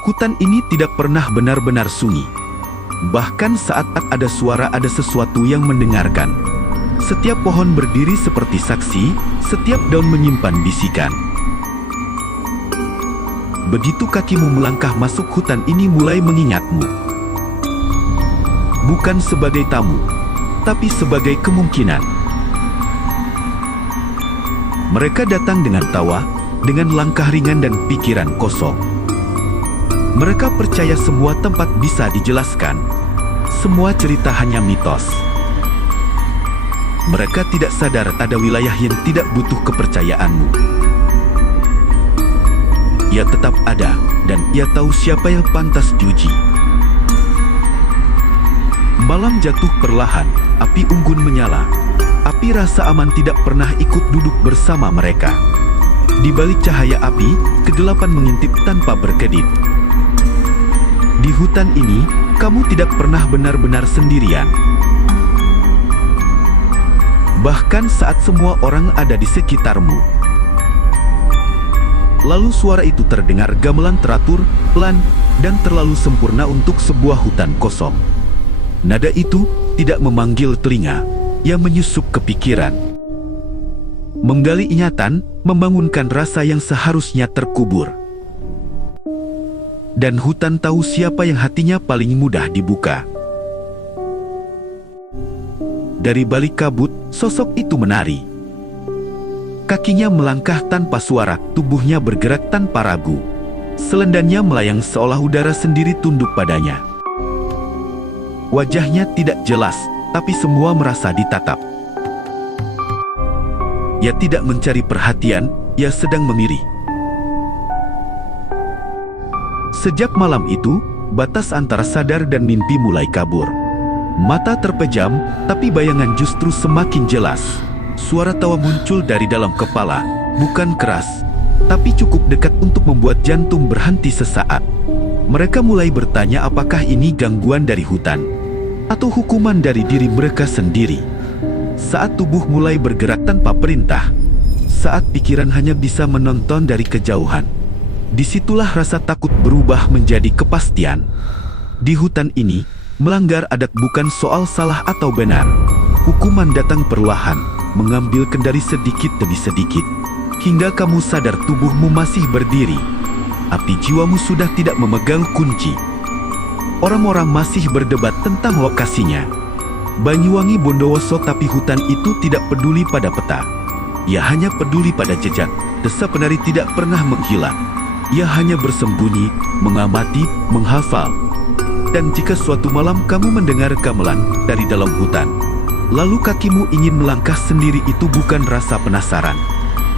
Hutan ini tidak pernah benar-benar sunyi. Bahkan saat ada suara, ada sesuatu yang mendengarkan. Setiap pohon berdiri seperti saksi, setiap daun menyimpan bisikan. Begitu kakimu melangkah masuk hutan ini mulai mengingatmu. Bukan sebagai tamu, tapi sebagai kemungkinan. Mereka datang dengan tawa, dengan langkah ringan dan pikiran kosong. Mereka percaya semua tempat bisa dijelaskan. Semua cerita hanya mitos. Mereka tidak sadar ada wilayah yang tidak butuh kepercayaanmu. Ia tetap ada, dan ia tahu siapa yang pantas diuji. Malam jatuh perlahan, api unggun menyala. Api rasa aman tidak pernah ikut duduk bersama mereka. Di balik cahaya api, kegelapan mengintip tanpa berkedip. Di hutan ini, kamu tidak pernah benar-benar sendirian. Bahkan saat semua orang ada di sekitarmu. Lalu suara itu terdengar gamelan teratur, pelan, dan terlalu sempurna untuk sebuah hutan kosong. Nada itu tidak memanggil telinga, ia menyusup ke pikiran. Menggali ingatan, membangunkan rasa yang seharusnya terkubur. Dan hutan tahu siapa yang hatinya paling mudah dibuka. Dari balik kabut, sosok itu menari. Kakinya melangkah tanpa suara, tubuhnya bergerak tanpa ragu. Selendannya melayang seolah udara sendiri tunduk padanya. Wajahnya tidak jelas, tapi semua merasa ditatap. Ia tidak mencari perhatian, ia sedang memilih. Sejak malam itu, batas antara sadar dan mimpi mulai kabur. Mata terpejam, tapi bayangan justru semakin jelas. Suara tawa muncul dari dalam kepala, bukan keras, tapi cukup dekat untuk membuat jantung berhenti sesaat. Mereka mulai bertanya apakah ini gangguan dari hutan, atau hukuman dari diri mereka sendiri. Saat tubuh mulai bergerak tanpa perintah, saat pikiran hanya bisa menonton dari kejauhan, disitulah rasa takut berubah menjadi kepastian. Di hutan ini, melanggar adat bukan soal salah atau benar. Hukuman datang perlahan, mengambil kendali sedikit demi sedikit, hingga kamu sadar tubuhmu masih berdiri. Api jiwamu sudah tidak memegang kunci. Orang-orang masih berdebat tentang lokasinya. Banyuwangi Bondowoso, tapi hutan itu tidak peduli pada peta. Ia hanya peduli pada jejak. Desa penari tidak pernah menghilang. Ia hanya bersembunyi, mengamati, menghafal. Dan jika suatu malam kamu mendengar gamelan dari dalam hutan, lalu kakimu ingin melangkah sendiri, itu bukan rasa penasaran.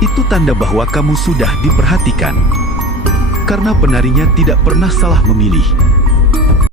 Itu tanda bahwa kamu sudah diperhatikan. Karena penarinya tidak pernah salah memilih.